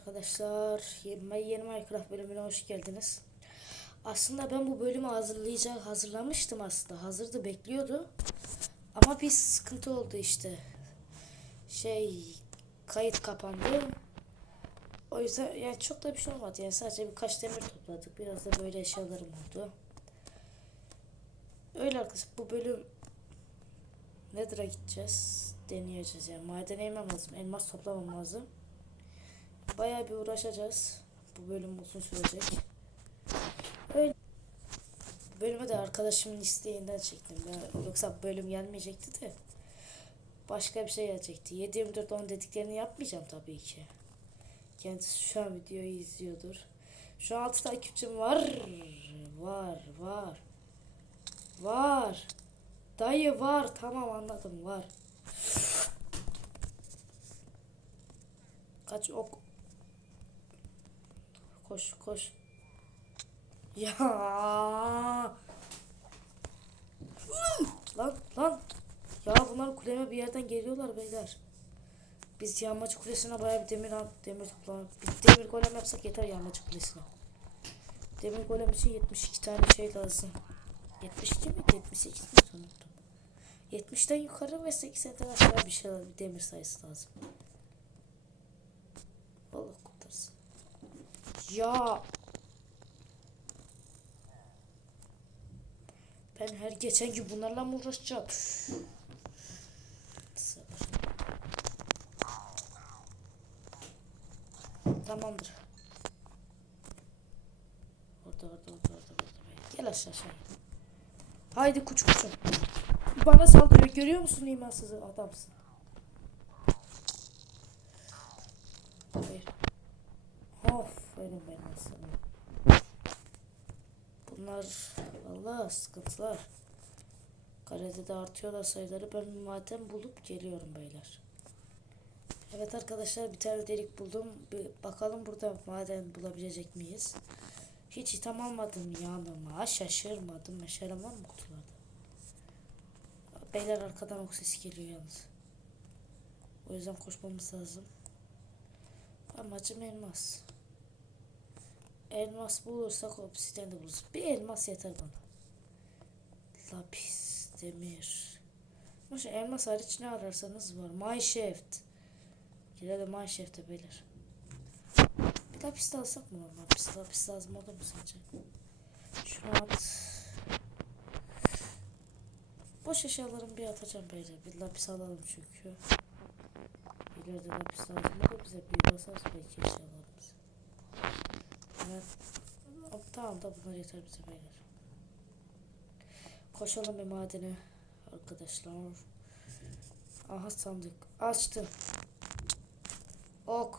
arkadaşlar. Yeni, yeni Minecraft bölümüne hoş geldiniz. Aslında ben bu bölümü hazırlayacak hazırlamıştım aslında. Hazırdı bekliyordu. Ama bir sıkıntı oldu işte. Şey kayıt kapandı. O yüzden yani çok da bir şey olmadı. Yani sadece birkaç demir topladık. Biraz da böyle eşyalarım oldu. Öyle arkadaşlar bu bölüm Nether'a gideceğiz. Deneyeceğiz yani. Madene inmem lazım. Elmas toplamam lazım. Bayağı bir uğraşacağız. Bu bölüm uzun sürecek. Öyle. Bu bölümü de arkadaşımın isteğinden çektim. Ben, yoksa bölüm gelmeyecekti de. Başka bir şey gelecekti. 7-24 10 dediklerini yapmayacağım tabii ki. Kendisi şu an videoyu izliyordur. Şu an 6 takipçim var. Var, var. Var. Dayı var. Tamam anladım var. Kaç ok. Koş koş. Ya. lan lan. Ya bunlar kuleme bir yerden geliyorlar beyler. Biz yağmacı kulesine bayağı bir demir demir toplayalım. Bir demir golem yapsak yeter yağmacı kulesine. Demir golem için 72 tane şey lazım. 72 mi? 78 mi? Unuttum. 70'ten yukarı ve 80'den aşağı bir şey lazım. Demir sayısı lazım. Allah kurtarsın. Ya. Ben her geçen gün bunlarla mı uğraşacağım? Sabır. Tamamdır. Orada orada orada orada orada. Gel aşağı aşağı. Haydi kuş kuşum. Bana saldırıyor. Görüyor musun imansız adamsın. Hayır. Aferin benim aslanım. Bunlar Allah sıkıntılar. Karede de artıyorlar sayıları. Ben maden bulup geliyorum beyler. Evet arkadaşlar bir tane delik buldum. Bir bakalım burada maden bulabilecek miyiz? Hiç item almadım yanıma. Şaşırmadım. Meşalem var mı kutularda? Beyler arkadan ok sesi geliyor yalnız. O yüzden koşmamız lazım. Amacım elmas. Elmas bulursak obsidian de buluruz. Bir elmas yeter bana. Lapis, demir. Ama şu elmas hariç ne ararsanız var. Mineshaft. Yine de mineshaft'e beyler. Bir lapis de alsak mı? Lapis, lapis lazım olur mu sence? Şunu at. Boş eşyalarımı bir atacağım beyler. Bir lapis alalım çünkü. İleride lapis lazım olur bize. Bir basarız belki eşyalarımız. Hop, Tamam da bunlar yeter bize beyler. Koşalım bir madene arkadaşlar. Aha sandık. Açtım. Ok.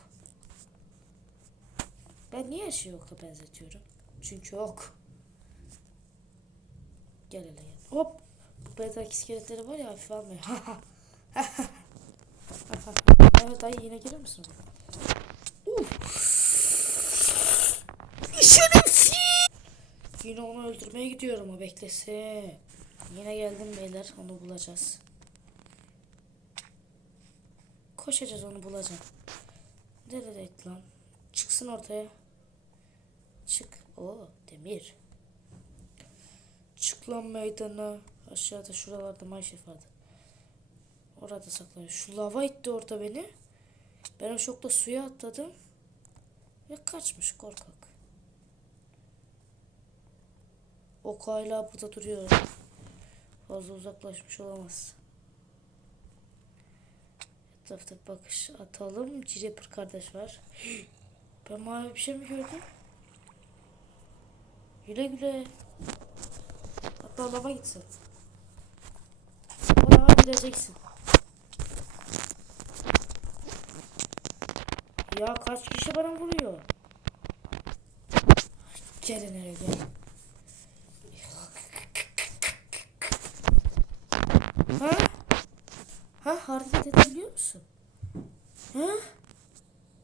Ben niye her şeyi oka benzetiyorum? Çünkü ok. Gel hele gel. Hop. Bu bedrak iskeletleri var ya hafif almıyor. evet dayı yine gelir misin? Şerefsiz! Yine onu öldürmeye gidiyorum o beklese. Yine geldim beyler onu bulacağız. Koşacağız onu bulacağım. Nerede lan? Çıksın ortaya. Çık. O demir. Çık lan meydana. Aşağıda şuralarda manşef vardı. Orada saklanıyor. Şu lava itti orada beni. Ben o şokla suya atladım. Ve kaçmış korkak. Ok hala burada duruyor. Fazla uzaklaşmış olamaz. Etrafta bakış atalım. Cirepir kardeş var. Ben mavi bir şey mi gördüm? Güle güle. Hatta lava gitsin. Lava gideceksin. Ya kaç kişi bana vuruyor? Gelin hele gel. Ha? Ha hareket edebiliyor musun? Ha?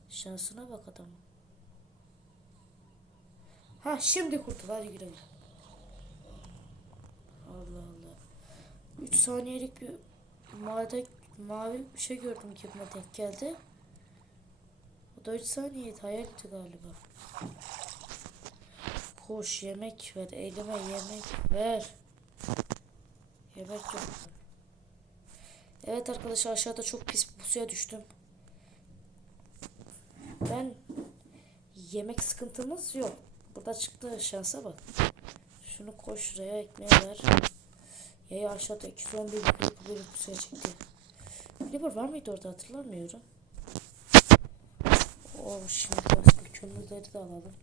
Şansına bak adamın. Ha şimdi kurtul hadi güle. Allah Allah. 3 saniyelik bir mavi, mavi bir şey gördüm gibime denk geldi. O Hatta 3 saniyeydi hayal etti galiba. Koş yemek ver. Elime yemek ver. Yemek yok. Evet arkadaşlar aşağıda çok pis pusuya düştüm. Ben yemek sıkıntımız yok. Burada çıktı şansa bak. Şunu koş şuraya ekmeğe ver. Ya aşağıda 211 bir bir pusuya çıktı. Liver var mıydı orada hatırlamıyorum. O şimdi başka kömürleri de alalım.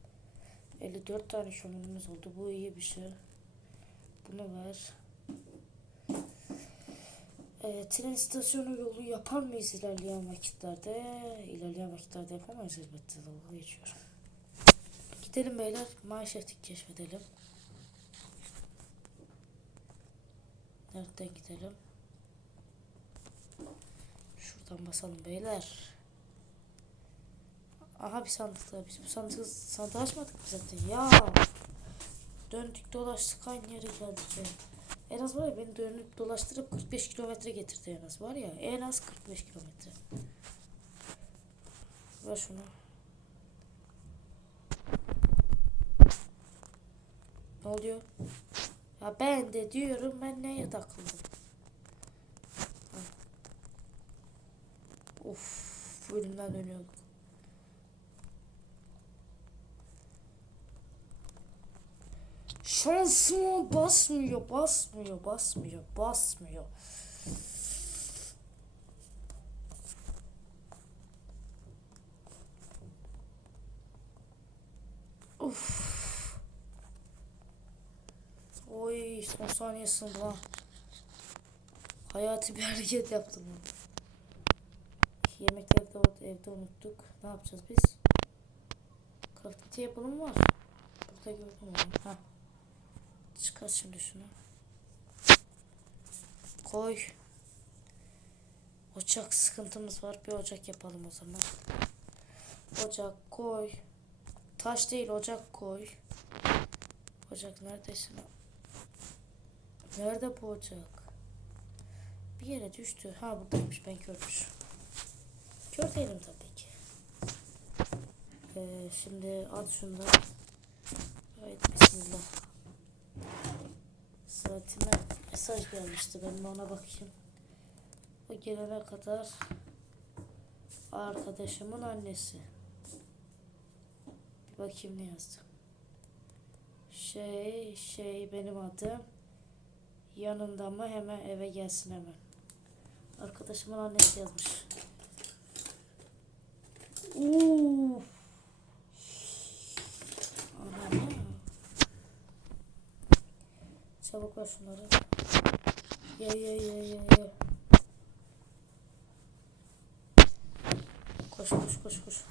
54 tane kömürümüz oldu. Bu iyi bir şey. Bunu ver. Ee, tren istasyonu yolu yapar mıyız ilerleyen vakitlerde? İlerleyen vakitlerde yapamayız elbette. Dalga geçiyorum. Gidelim beyler. Manşeti keşfedelim. Nereden gidelim? Şuradan basalım beyler. Aha bir sandık daha. Biz bu sandığı, sandığı açmadık mı zaten? Ya. Döndük dolaştık aynı yere geldik ya. En az var ya beni dönüp dolaştırıp 45 kilometre getirdi en az var ya. En az 45 kilometre. Ver şunu. Ne oluyor? Ya ben de diyorum ben neye takıldım? Of bölümden dönüyorduk. Şansıma basmıyor, basmıyor, basmıyor, basmıyor. Uf. Oy son saniye sınırdı lan. Hayati bir hareket yaptım. ben. Yemekleri de orada evde unuttuk. Ne yapacağız biz? Crafting table'ım var. Burada gördüm onu. Ha. Çıkar şimdi şunu. Koy. Ocak sıkıntımız var. Bir ocak yapalım o zaman. Ocak koy. Taş değil ocak koy. Ocak neredesin? Nerede bu ocak? Bir yere düştü. Ha buradaymış ben görmüşüm. Kör değilim tabii ki. Ee, şimdi al şunu da. Evet bismillah. Saatime mesaj gelmişti. Ben de ona bakayım. O gelene kadar arkadaşımın annesi. Bir bakayım ne yazdı. Şey şey benim adım. Yanında mı hemen eve gelsin hemen. Arkadaşımın annesi yazmış. Uuu. Çabuk ver şunları. Ye ye ye ye ye. Koş koş koş koş.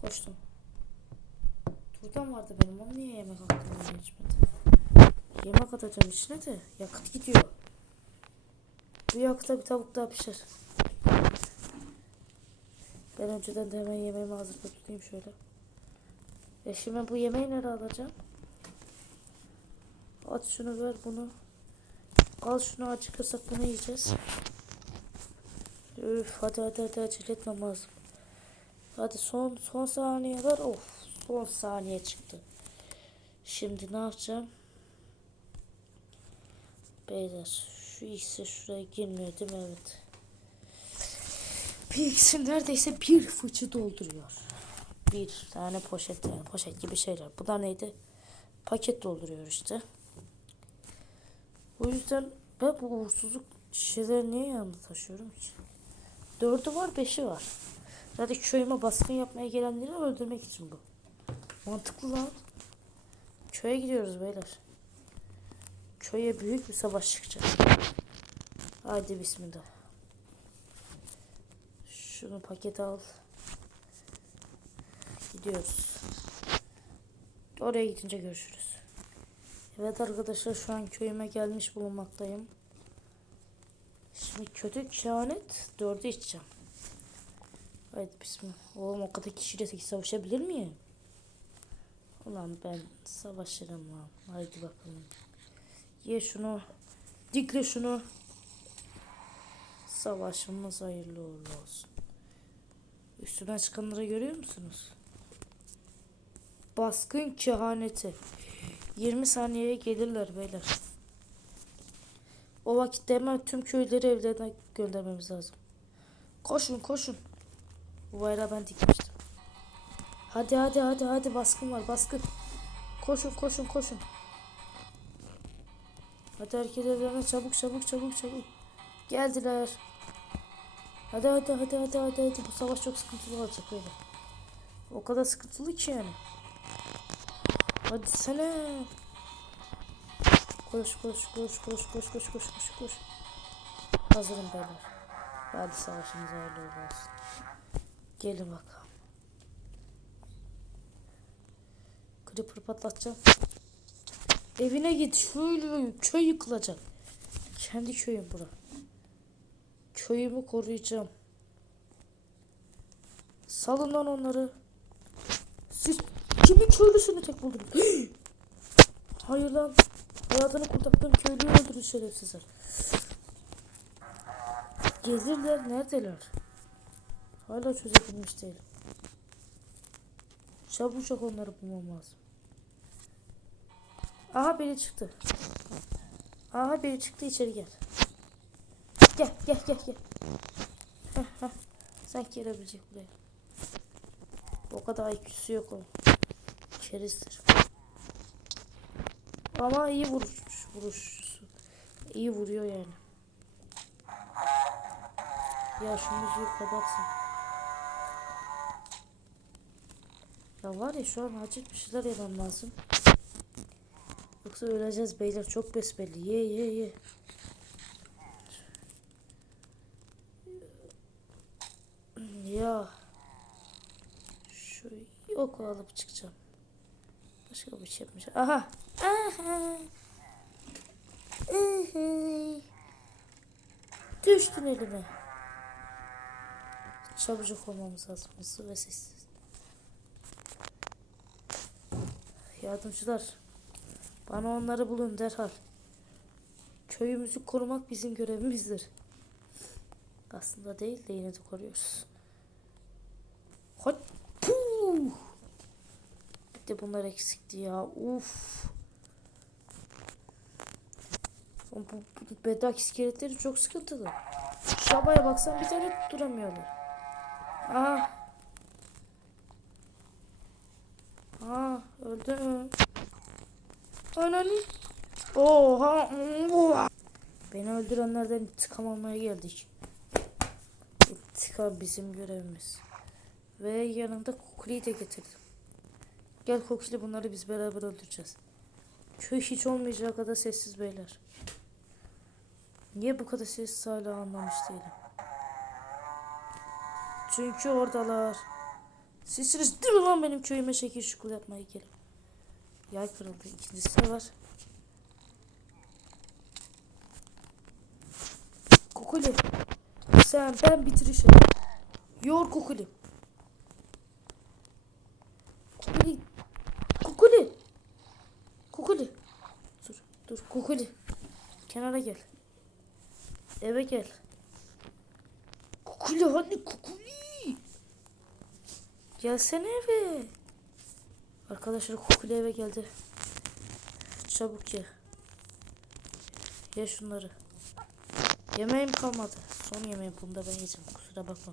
Koştum. Turdan vardı benim. Onu niye yemek aklımdan geçmedi? Yemek atacağım içine de yakıt gidiyor. Bu yakıta bir tavuk daha pişer. Ben önceden de hemen yemeğimi hazırda tutayım şöyle. E şimdi bu yemeği nereye alacağım? At şunu ver bunu. Al şunu acıkırsak bunu yiyeceğiz. Üf hadi hadi hadi acele etmem lazım. Hadi son son saniye var. Of son saniye çıktı. Şimdi ne yapacağım? Beyler şu ikisi şuraya girmiyor değil mi? Evet. Bir neredeyse bir fıçı dolduruyor. Bir tane poşet yani poşet gibi şeyler. Bu da neydi? Paket dolduruyor işte. O yüzden ben bu uğursuzluk şişeleri niye yanımda taşıyorum ki? Dördü var, beşi var. Zaten köyüme baskın yapmaya gelenleri öldürmek için bu. Mantıklı lan. Köye gidiyoruz beyler. Köye büyük bir savaş çıkacak. Hadi bismillah. Şunu paket al. Gidiyoruz. Oraya gidince görüşürüz. Evet arkadaşlar şu an köyüme gelmiş bulunmaktayım. Şimdi kötü kehanet dördü içeceğim. Evet bismillah. Oğlum o kadar kişiyle savaşabilir miyim? Ulan ben savaşırım lan. Haydi bakalım. Ye şunu. Dikle şunu. Savaşımız hayırlı uğurlu olsun. Üstünden çıkanları görüyor musunuz? Baskın kehaneti. 20 saniyeye gelirler beyler. O vakitte hemen tüm köyleri evlerine göndermemiz lazım. Koşun koşun. Bu bayrağı ben dikmiştim. Hadi hadi hadi hadi baskın var baskın. Koşun koşun koşun. Hadi herkes evlerine çabuk çabuk çabuk çabuk. Geldiler. Hadi hadi hadi hadi hadi hadi. Bu savaş çok sıkıntılı olacak böyle. O kadar sıkıntılı ki yani. Hadi sene. Koş koş koş koş koş koş koş koş koş. Hazırım beyler. Hadi savaşımız hayırlı olsun. Gelin bakalım. Creeper patlatacağım. Evine git. Şöyle köy yıkılacak. Kendi köyüm bura. Köyümü koruyacağım. Salın lan onları. Siz kimin köylüsünü tek buldunuz? Hayır lan. Hayatını kurtardığım köylüyü öldürün şerefsizler. Gelirler neredeler? Hala çözebilmiş değilim. Çabucak onları bulmam lazım. Aha biri çıktı. Aha biri çıktı içeri gel. Gel gel gel gel. Heh, heh. Gelebilecek buraya. O kadar IQ'su yok o. Kerizdir. Ama iyi vuruş, vuruşçusu. İyi vuruyor yani. Ya şu müziği kapatsın. Ya var ya şu an acil bir şeyler yemem lazım. Yoksa öleceğiz beyler çok besbelli. Ye ye ye. Ya. Şu yok alıp çıkacağım. Başka bir şey yapmayacağım. Aha. Aha. Düştün elime. Çabucak olmamız lazım. Hızlı ve sessiz. Yardımcılar. Bana onları bulun derhal. Köyümüzü korumak bizim görevimizdir. Aslında değil de yine de koruyoruz. Hadi. Puh. De bunlar eksikti ya. Uf. Bu, bu, bedak iskeletleri çok sıkıntılı. Şabaya baksan bir tane tutturamıyorlar. Aha. Aa öldü? Ananı. Oha. Beni öldürenlerden intikam almaya geldik. İntikam bizim görevimiz. Ve yanında Kukuli'yi de getirdim. Gel Kukuli bunları biz beraber öldüreceğiz. Köy hiç olmayacağı kadar sessiz beyler. Niye bu kadar sessiz hala anlamış değilim. Çünkü oradalar. Sizsiniz değil mi lan benim köyüme şekil şukul yapmaya gelin. Yay kırıldı. İkincisi de var. Kukuli. Sen ben bitirişim. Yor. Kukuli. Kukuli. Kukuli. Dur Kukuli. Kenara gel. Eve gel. Kukuli hadi Kukuli. Gelsene eve. Arkadaşlar Kukuli eve geldi. Çabuk ye. Ye şunları. Yemeğim kalmadı. Son yemeğim bunu da ben yiyeceğim. Kusura bakma.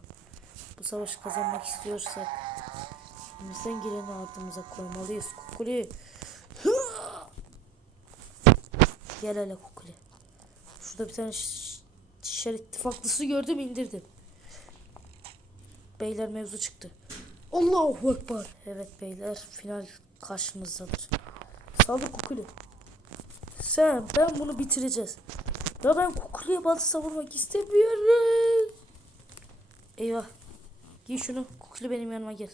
Bu savaşı kazanmak istiyorsak elimizden geleni ardımıza koymalıyız. Kukuli. Gel hele Kukuli. Şurada bir tane ş- şer ittifaklısı gördüm indirdim. Beyler mevzu çıktı. Allahu Ekber. Evet beyler final karşımızdadır. Saldır Kukuli. Sen ben bunu bitireceğiz. Ya ben Kukuli'ye batı savurmak istemiyorum. Eyvah. Giy şunu. Kukuli benim yanıma gel.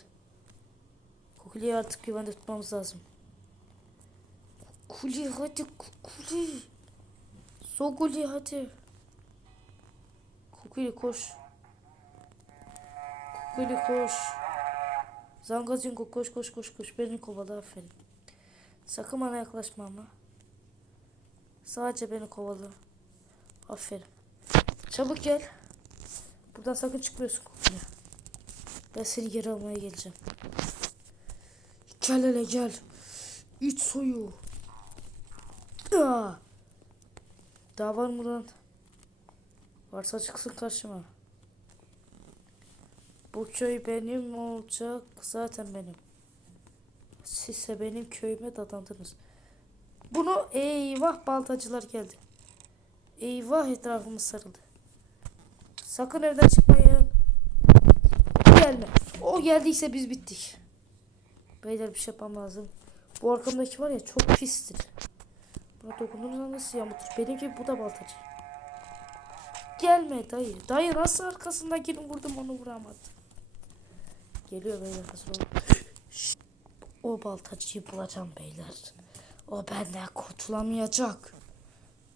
Kukuli'yi artık güvende tutmamız lazım. Kukuli hadi Kukuli. Soguli hadi. Kukuli koş. Kukuli koş. Zangazingo koş koş koş koş. Beni kovala aferin. Sakın bana yaklaşma ama. Sadece beni kovala. Aferin. Çabuk gel. Buradan sakın çıkmıyorsun Kukuli. Ben seni geri almaya geleceğim. Gel hele gel. İç soyu. Aa! Daha var mı lan? Varsa çıksın karşıma. Bu köy benim olacak. Zaten benim. Sizse benim köyüme dadandınız. Bunu eyvah baltacılar geldi. Eyvah etrafımız sarıldı. Sakın evden çıkmayın. Gelme. O geldiyse biz bittik. Beyler bir şey yapmam lazım. Bu arkamdaki var ya çok pistir. Buna dokunduğunuzda nasıl yamultur? Benim gibi bu da baltacı. Gelme dayı. Dayı nasıl arkasından gelin vurdum onu vuramadım. Geliyor beyler. Şşt. O baltacıyı bulacağım beyler. O benden kurtulamayacak.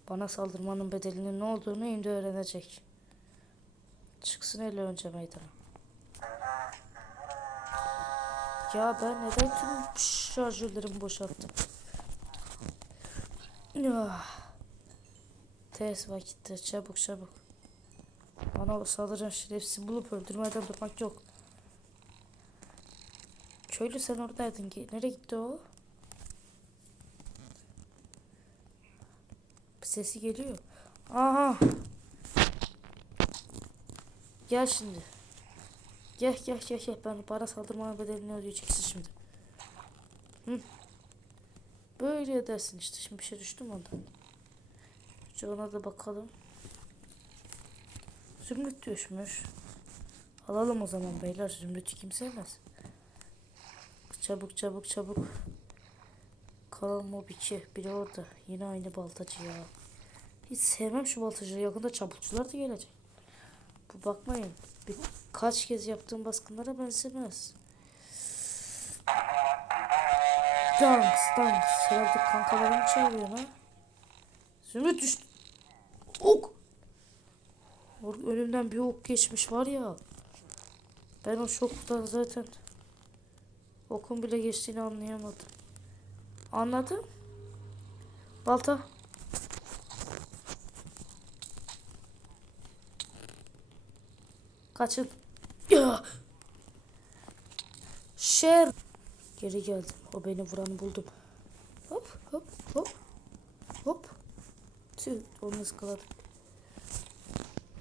Bana saldırmanın bedelinin ne olduğunu şimdi öğrenecek. Çıksın hele önce meydana. Ya ben neden tüm şarjörlerimi boşalttım? Tez vakitte çabuk çabuk. Bana saldıran şerefsiz bulup öldürmeden durmak yok. Köylü sen oradaydın ki. Nereye gitti o? Sesi geliyor. Aha. Gel şimdi. Gel gel gel gel. Ben bana saldırmanın bedelini ödeyeceksin şimdi. Hı. Böyle edersin işte. Şimdi bir şey düştü mü ondan? Önce ona da bakalım. Zümrüt düşmüş. Alalım o zaman beyler. Zümrüt'ü kim sevmez. Çabuk çabuk çabuk. Kalan mob 2. Biri orada. Yine aynı baltacı ya. Hiç sevmem şu baltacıları. Yakında çabukçular da gelecek. Bu bakmayın. Bir, kaç kez yaptığım baskınlara benzemez. Danks danks. Herhalde kankalarımı çağırıyor ha. Zümrüt düştü. Ok. Önümden bir ok geçmiş var ya. Ben o şoktan zaten okun bile geçtiğini anlayamadım. Anladım. Balta. Kaçın. Ya. Şer. Geri geldim. O beni vuranı buldum. Hop hop hop. Hop. Tüh onu ıskaladım.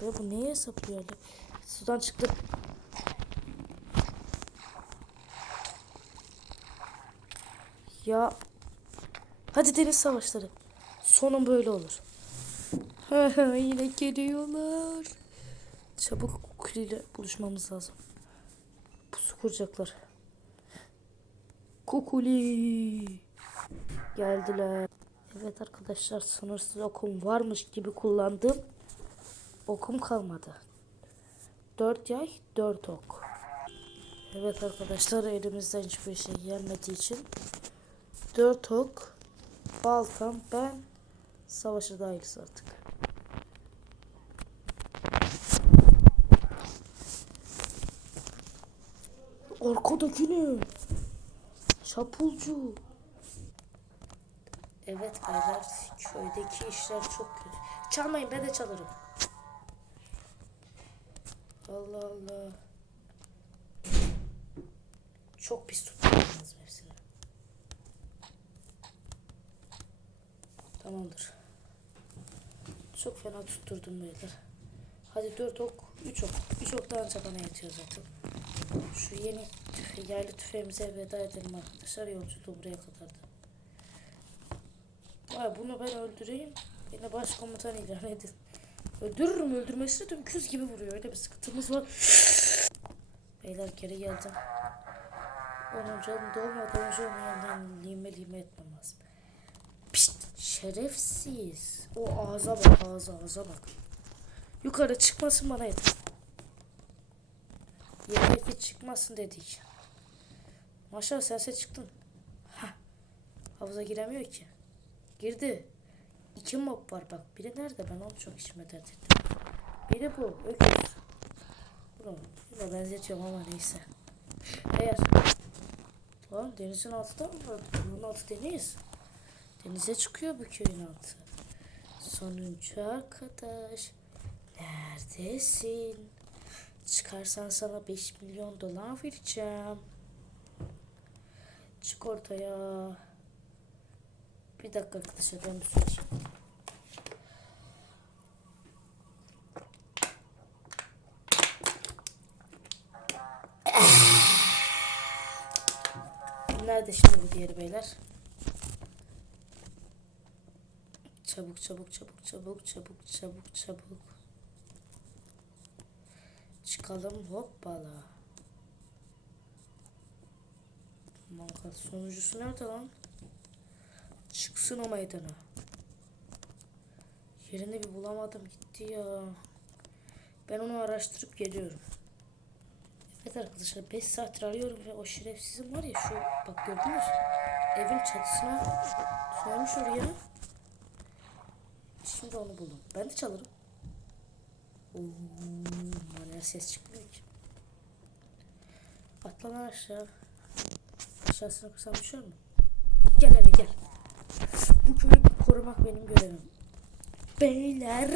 Ve bu neye hesaplıyor? Sudan çıktı. Ya. Hadi deniz savaşları. Sonun böyle olur. Yine geliyorlar. Çabuk Kukuli buluşmamız lazım. Pusu kuracaklar. Kukuli. Geldiler. Evet arkadaşlar sınırsız okum varmış gibi kullandım. Okum kalmadı. 4 yay 4 ok. Evet arkadaşlar elimizden hiçbir şey gelmediği için 4 ok baltam ben savaşa dahiliz artık. Arkadaki ne? Çapulcu. Evet beyler köydeki işler çok kötü. Çalmayın ben de çalarım. Allah Allah. Çok pis tutmam lazım hepsini. Tamamdır. Çok fena tutturdum beyler. Hadi 4 ok, 3 ok. 3 ok daha önce bana yetiyor zaten. Şu yeni tüfe, yaylı tüfeğimize veda edelim arkadaşlar. Yolculuğu buraya kadardı. Vay bunu ben öldüreyim. Beni başkomutan ilan edin. Öldürürüm öldürmesi de öküz gibi vuruyor. Öyle bir sıkıntımız var. Beyler geri geldim. Onun canı dolmadan önce onun yanından lime lime etmem lazım. Pişt, şerefsiz. O ağza bak ağza ağza bak. Yukarı çıkmasın bana yeter. Yemek hiç çıkmasın dedik. Maşallah sen sen çıktın. Hah. Havuza giremiyor ki. Girdi. İki mob var bak. Biri nerede ben onu çok işime dert ettim. Biri bu. Öküz. Buna, buna benzetiyorum ama neyse. Eğer Lan denizin altında mı var? Bunun altı deniz. Denize çıkıyor bu köyün altı. Sonuncu arkadaş. Neredesin? Çıkarsan sana 5 milyon dolar vereceğim. Çık ortaya. Bir dakika arkadaşlar ben bir içeyim. Nerede şimdi bu diğeri beyler? Çabuk çabuk çabuk çabuk çabuk çabuk çabuk. Çıkalım hoppala. Mangal sonucusu nerede lan? Çıksın o meydana. Yerini bir bulamadım gitti ya. Ben onu araştırıp geliyorum. Evet arkadaşlar 5 saattir arıyorum ve o şerefsizim var ya şu bak gördünüz? Evin çatısına soymuş oraya. Şimdi onu buldum. Ben de çalarım. Oo, manuel ses çıkmıyor ki. Atla aşağı. Aşağısına kırsam düşer mi? Gel hele gel. Bu köyü korumak benim görevim. Beyler.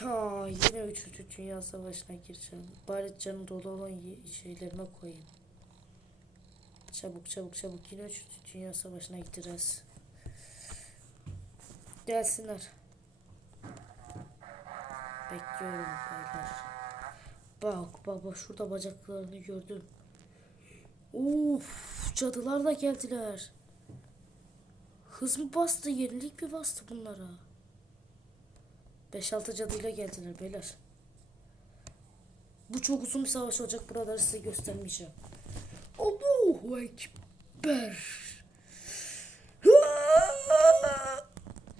Ya yine 3. Dünya Savaşı'na gireceğim. Bari canı dolu olan şeylerime koyayım. Çabuk çabuk çabuk yine 3. Dünya Savaşı'na gideceğiz. Gelsinler. Bekliyorum beyler. Bak baba şurada bacaklarını gördüm. Of cadılar da geldiler. Hız mı bastı yenilik mi bastı bunlara? 5-6 cadıyla geldiler beyler. Bu çok uzun bir savaş olacak. Buraları size göstermeyeceğim. Allahu Ekber.